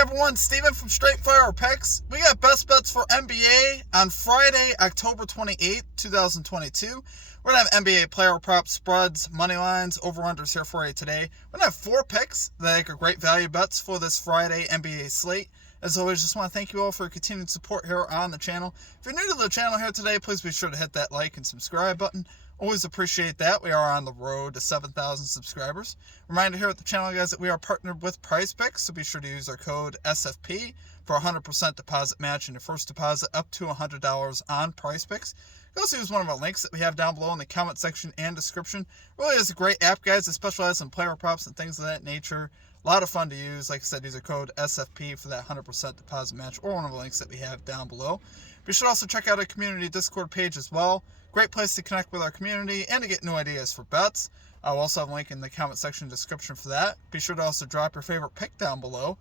everyone, Steven from Straight Fire Picks. We got best bets for NBA on Friday, October 28th, 2022. We're going to have NBA player props, spreads, money lines, over-unders here for you today. We're going to have 4 picks that are great value bets for this Friday NBA slate. As always, just want to thank you all for your continued support here on the channel. If you're new to the channel here today, please be sure to hit that like and subscribe button. Always appreciate that. We are on the road to 7,000 subscribers. Reminder here at the channel, guys, that we are partnered with PrizePicks, so be sure to use our code SFP for a 100% deposit match in your first deposit up to $100 on PrizePicks. You can also use one of our links that we have down below in the comment section and description. Really is a great app, guys. It specializes in player props and things of that nature. A lot of fun to use. Like I said, use our code SFP for that 100% deposit match or one of the links that we have down below. You should also check out our community Discord page as well. Great place to connect with our community and to get new ideas for bets. I'll also have a link in the comment section description for that. Be sure to also drop your favorite pick down below.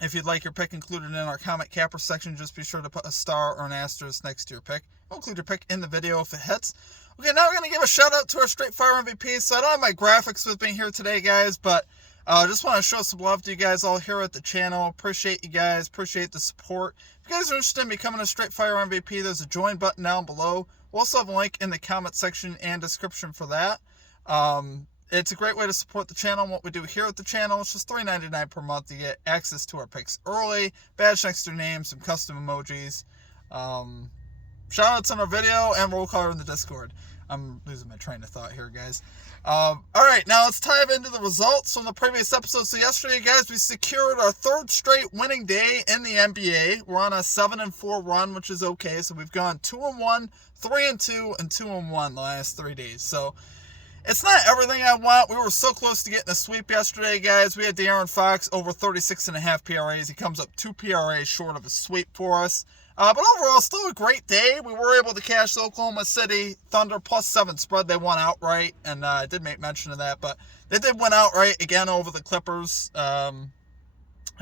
If you'd like your pick included in our comment capper section, just be sure to put a star or an asterisk next to your pick. I'll include your pick in the video if it hits. Okay, now we're going to give a shout out to our Straight Fire MVP. So I don't have my graphics with me here today, guys, but I just want to show some love to you guys all here at the channel. Appreciate you guys. Appreciate the support. If you guys are interested in becoming a Straight Fire MVP, there's a join button down below. We'll also have a link in the comment section and description for that. It's a great way to support the channel and what we do here at the channel. It's just $3.99 per month to get access to our picks early, badge next to your name, some custom emojis, shout outs on our video, and roll call in the Discord. I'm losing my train of thought here, guys. Alright, now let's dive into the results from the previous episode. So yesterday, guys, we secured our 3rd straight winning day in the NBA. We're on a 7-4 run, which is okay. So we've gone 2-1, 3-2, and 2-1 the last 3 days. So it's not everything I want. We were so close to getting a sweep yesterday, guys. We had De'Aaron Fox over 36.5 PRAs. He comes up 2 PRAs short of a sweep for us. But overall, still a great day. We were able to cash the Oklahoma City Thunder +7 spread. They won outright, and I did make mention of that. But they did win outright again over the Clippers, and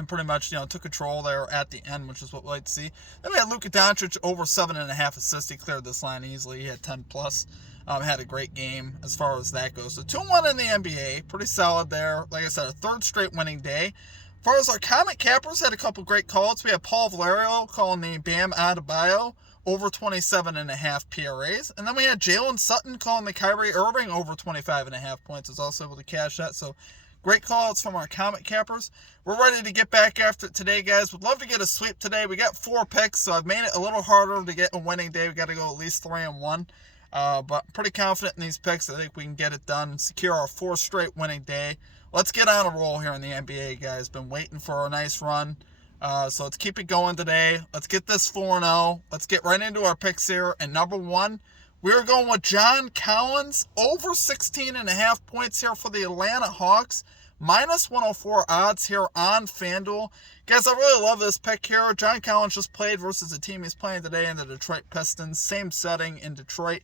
pretty much, took control there at the end, which is what we like to see. Then we had Luka Doncic over 7.5 assists. He cleared this line easily. He had 10+. Had a great game as far as that goes. So 2-1 in the NBA. Pretty solid there. Like I said, a 3rd straight winning day. As far as our comment cappers, had a couple great calls. We had Paul Valerio calling the Bam Adebayo over 27.5 PRAs. And then we had Jalen Sutton calling the Kyrie Irving over 25.5 points. I was also able to cash that. So great calls from our comment cappers. We're ready to get back after it today, guys. Would love to get a sweep today. We got 4 picks, so I've made it a little harder to get a winning day. We got to go at least 3-1. But pretty confident in these picks. I think we can get it done and secure our 4th straight winning day. Let's get on a roll here in the NBA, guys. Been waiting for a nice run. So let's keep it going today. Let's get this 4-0. Let's get right into our picks here. And number 1, we're going with John Collins over 16.5 points here for the Atlanta Hawks. -104 odds here on FanDuel. Guys, I really love this pick here. John Collins just played versus the team he's playing today in the Detroit Pistons. Same setting in Detroit.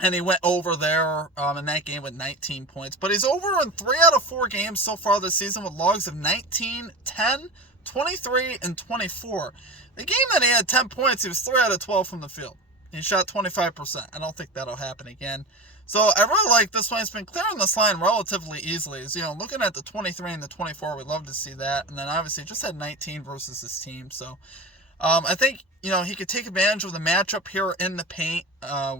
And he went over there in that game with 19 points. But he's over in 3 out of 4 games so far this season with logs of 19, 10, 23, and 24. The game that he had 10 points, he was 3 out of 12 from the field. He shot 25%. I don't think that'll happen again. So I really like this one. He's been clearing this line relatively easily. As, looking at the 23 and the 24, we'd love to see that. And then obviously just had 19 versus this team. So I think, he could take advantage of the matchup here in the paint,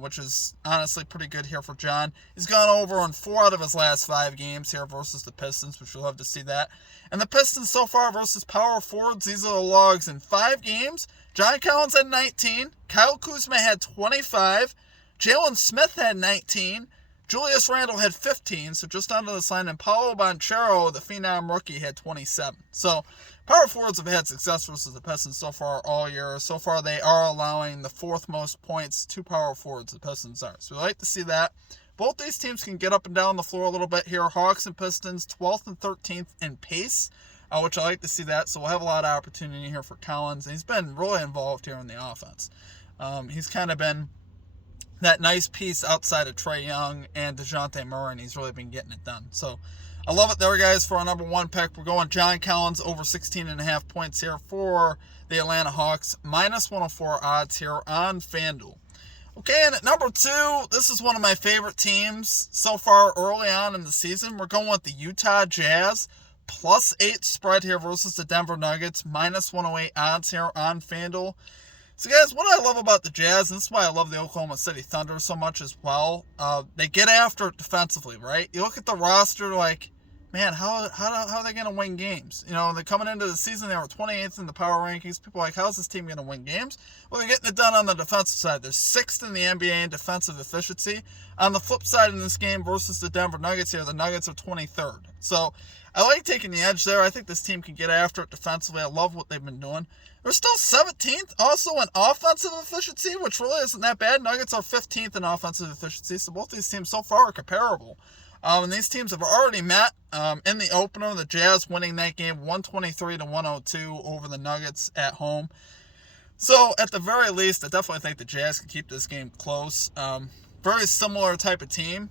which is honestly pretty good here for John. He's gone over in 4 out of his last 5 games here versus the Pistons, which we'll love to see that. And the Pistons so far versus power forwards, these are the logs in 5 games. John Collins had 19. Kyle Kuzma had 25. Jalen Smith had 19. Julius Randle had 15, so just under this line. And Paolo Banchero, the phenom rookie, had 27. So power forwards have had success versus the Pistons so far all year. So far, they are allowing the 4th most points to power forwards, the Pistons are. So we like to see that. Both these teams can get up and down the floor a little bit here. Hawks and Pistons, 12th and 13th in pace, which I like to see that. So we'll have a lot of opportunity here for Collins. And he's been really involved here in the offense. He's kind of been that nice piece outside of Trae Young and DeJounte Murray, and he's really been getting it done. So I love it there, guys, for our number 1 pick. We're going John Collins over 16.5 points here for the Atlanta Hawks. -104 odds here on FanDuel. Okay, and at number 2, this is one of my favorite teams so far early on in the season. We're going with the Utah Jazz +8 spread here versus the Denver Nuggets. -108 odds here on FanDuel. So, guys, what I love about the Jazz, and this is why I love the Oklahoma City Thunder so much as well, they get after it defensively, right? You look at the roster like, man, how are they going to win games? You know, they're coming into the season, they were 28th in the power rankings. People are like, how's this team going to win games? Well, they're getting it done on the defensive side. They're 6th in the NBA in defensive efficiency. On the flip side in this game versus the Denver Nuggets here, the Nuggets are 23rd. So I like taking the edge there. I think this team can get after it defensively. I love what they've been doing. They're still 17th also in offensive efficiency, which really isn't that bad. Nuggets are 15th in offensive efficiency, so both these teams so far are comparable. And these teams have already met in the opener. The Jazz winning that game 123-102 over the Nuggets at home. So at the very least, I definitely think the Jazz can keep this game close. Very similar type of team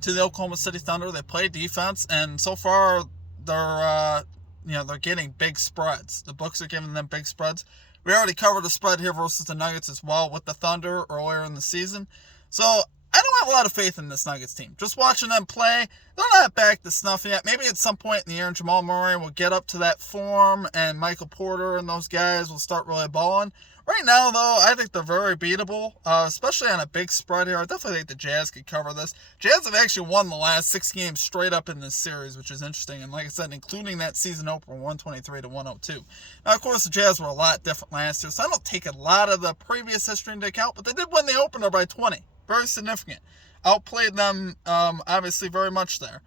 to the Oklahoma City Thunder. They play defense, and so far they're getting big spreads. The books are giving them big spreads. We already covered a spread here versus the Nuggets as well with the Thunder earlier in the season. So I don't have a lot of faith in this Nuggets team. Just watching them play, they're not back to snuff yet. Maybe at some point in the year, Jamal Murray will get up to that form, and Michael Porter and those guys will start really balling. Right now, though, I think they're very beatable, especially on a big spread here. I definitely think the Jazz could cover this. Jazz have actually won the last 6 games straight up in this series, which is interesting. And like I said, including that season opener, 123-102. Now, of course, the Jazz were a lot different last year, so I don't take a lot of the previous history into account, but they did win the opener by 20. Very significant. Outplayed them, obviously, very much there.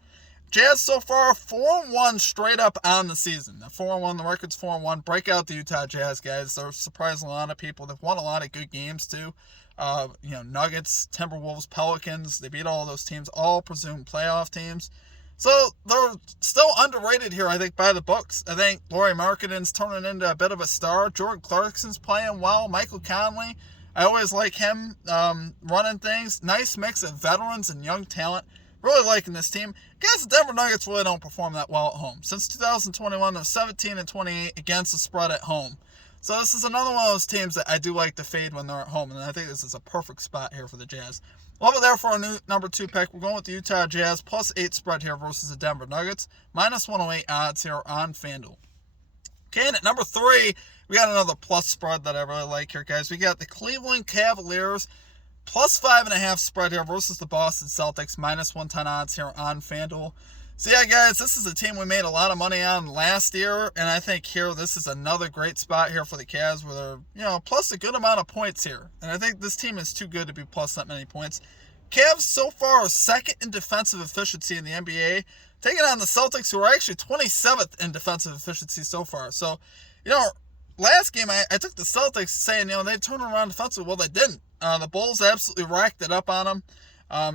Jazz so far 4-1 straight up on the season. Now, 4-1, the record's 4-1. Break out the Utah Jazz, guys. They're surprising a lot of people. They've won a lot of good games too. Nuggets, Timberwolves, Pelicans. They beat all those teams, all presumed playoff teams. So they're still underrated here, I think, by the books. I think Lauri Markkanen's turning into a bit of a star. Jordan Clarkson's playing well. Michael Conley, I always like him running things. Nice mix of veterans and young talent. Really liking this team. Guys, the Denver Nuggets really don't perform that well at home. Since 2021, they're 17-28 against the spread at home. So this is another one of those teams that I do like to fade when they're at home, and I think this is a perfect spot here for the Jazz. Love it there for our new number 2 pick. We're going with the Utah Jazz +8 spread here versus the Denver Nuggets. -108 odds here on FanDuel. Okay, and at number 3, we got another plus spread that I really like here, guys. We got the Cleveland Cavaliers +5.5 spread here versus the Boston Celtics, -110 odds here on FanDuel. So yeah, guys, this is a team we made a lot of money on last year, and I think here this is another great spot here for the Cavs where they're, plus a good amount of points here. And I think this team is too good to be plus that many points. Cavs so far are 2nd in defensive efficiency in the NBA, taking on the Celtics, who are actually 27th in defensive efficiency so far. So, last game I took the Celtics saying, they'd turn around defensively. Well, they didn't. The Bulls absolutely racked it up on them.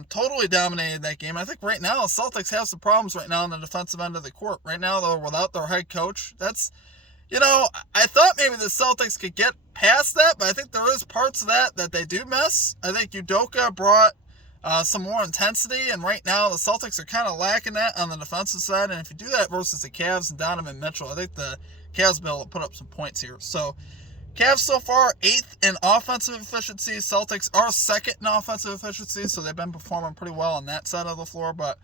Totally dominated that game. I think right now the Celtics have some problems right now on the defensive end of the court. Right now they're without their head coach. That's, I thought maybe the Celtics could get past that, but I think there is parts of that they do miss. I think Udoka brought some more intensity, and right now the Celtics are kind of lacking that on the defensive side. And if you do that versus the Cavs and Donovan Mitchell, I think the Cavs will be able to put up some points here. So Cavs so far 8th in offensive efficiency. Celtics are 2nd in offensive efficiency, so they've been performing pretty well on that side of the floor. But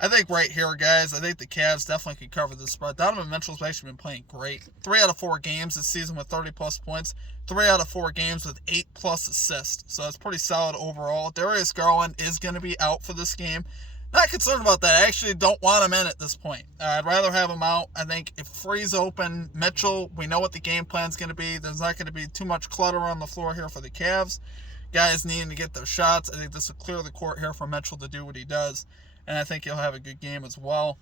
I think right here, guys, I think the Cavs definitely can cover this spread. Donovan Mitchell's actually been playing great. 3 out of 4 games this season with 30-plus points. 3 out of 4 games with 8-plus assists. So that's pretty solid overall. Darius Garland is going to be out for this game. Not concerned about that. I actually don't want him in at this point. I'd rather have him out. I think if Free's open, Mitchell, we know what the game plan's going to be. There's not going to be too much clutter on the floor here for the Cavs. Guys needing to get their shots. I think this will clear the court here for Mitchell to do what he does. And I think he'll have a good game as well.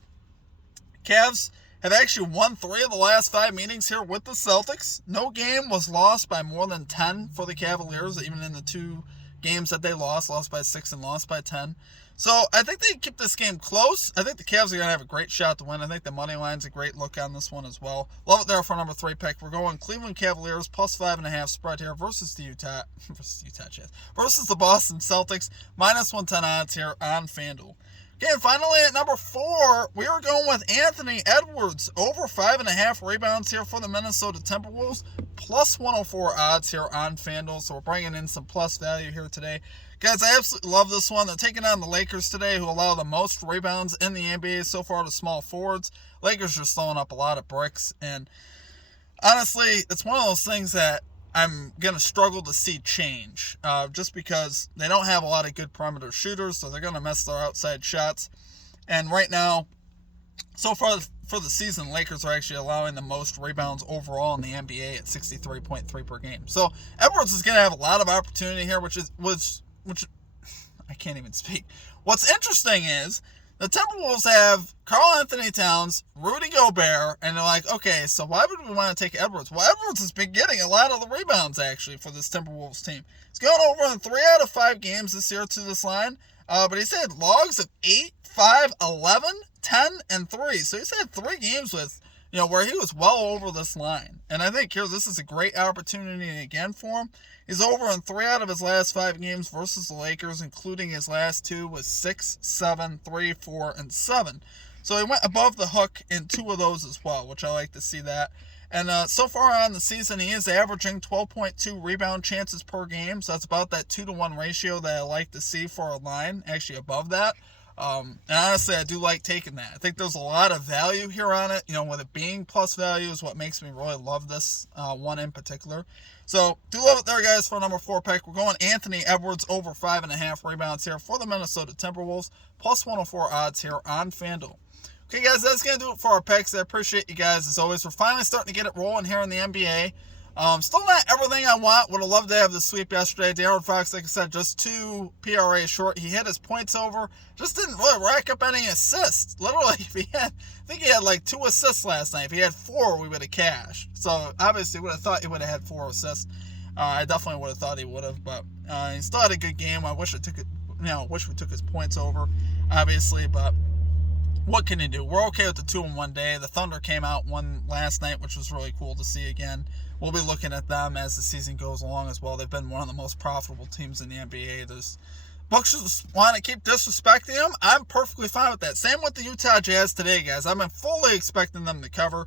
Cavs have actually won 3 of the last 5 meetings here with the Celtics. No game was lost by more than 10 for the Cavaliers, even in the 2 games that they lost by 6 and lost by 10. So I think they can keep this game close. I think the Cavs are going to have a great shot to win. I think the money line's a great look on this one as well. Love it there for number 3 pick. We're going Cleveland Cavaliers +5.5 spread here versus the Jazz. Versus the Boston Celtics, -110 odds here on FanDuel. Okay, and finally at number 4, we are going with Anthony Edwards. Over 5.5 rebounds here for the Minnesota Timberwolves. +104 odds here on FanDuel. So we're bringing in some plus value here today. Guys, I absolutely love this one. They're taking on the Lakers today, who allow the most rebounds in the NBA so far to small forwards. Lakers are throwing up a lot of bricks, and honestly, it's one of those things that I'm going to struggle to see change, just because they don't have a lot of good perimeter shooters, so they're going to miss their outside shots. And right now, so far for the season, Lakers are actually allowing the most rebounds overall in the NBA at 63.3 per game. So Edwards is going to have a lot of opportunity here, which I can't even speak. What's interesting is the Timberwolves have Karl Anthony Towns, Rudy Gobert, and they're like, okay, so why would we want to take Edwards? Well, Edwards has been getting a lot of the rebounds, actually, for this Timberwolves team. He's going over in 3 out of 5 games this year to this line, but he's had logs of 8, 5, 11, 10, and 3. So he's had 3 games with, where he was well over this line. And I think here this is a great opportunity again for him. He's over in 3 out of his last 5 games versus the Lakers, including his last 2 with 6, 7, 3, 4, and 7. So he went above the hook in 2 of those as well, which I like to see that. And so far on the season, he is averaging 12.2 rebound chances per game. So that's about that 2-to-1 ratio that I like to see for a line, actually above that. And honestly, I do like taking that. I think there's a lot of value here on it. With it being plus value is what makes me really love this one in particular. So, do love it there, guys, for number 4 pick. We're going Anthony Edwards over 5.5 rebounds here for the Minnesota Timberwolves. Plus 104 odds here on FanDuel. Okay, guys, that's going to do it for our picks. I appreciate you guys, as always. We're finally starting to get it rolling here in the NBA. Still not everything I want. Would have loved to have the sweep yesterday. De'Aaron Fox, like I said, just 2 PRA short. He hit his points over. Just didn't really rack up any assists. Literally, I think he had like 2 assists last night. If he had 4, we would have cashed. So obviously, would have thought he would have had 4 assists. I definitely would have thought he would have, but he still had a good game. I wish we took his points over, obviously, but what can you do? We're okay with the 2 in one day. The Thunder came out one last night, which was really cool to see again. We'll be looking at them as the season goes along as well. They've been one of the most profitable teams in the NBA. There's books just want to keep disrespecting them. I'm perfectly fine with that. Same with the Utah Jazz today, guys. I'm fully expecting them to cover.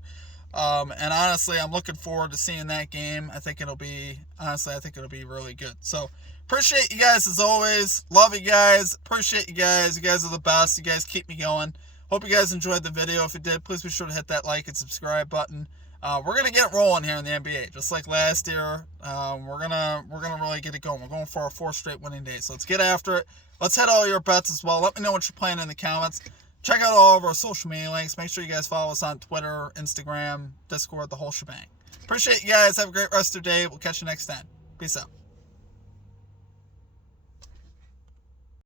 And honestly, I'm looking forward to seeing that game. I think it'll be really good. So, appreciate you guys as always. Love you guys. Appreciate you guys. You guys are the best. You guys keep me going. Hope you guys enjoyed the video. If you did, please be sure to hit that like and subscribe button. We're gonna get rolling here in the NBA, just like last year. We're gonna really get it going. We're going for our 4th straight winning day. So let's get after it. Let's hit all your bets as well. Let me know what you're playing in the comments. Check out all of our social media links. Make sure you guys follow us on Twitter, Instagram, Discord, the whole shebang. Appreciate you guys. Have a great rest of your day. We'll catch you next time. Peace out.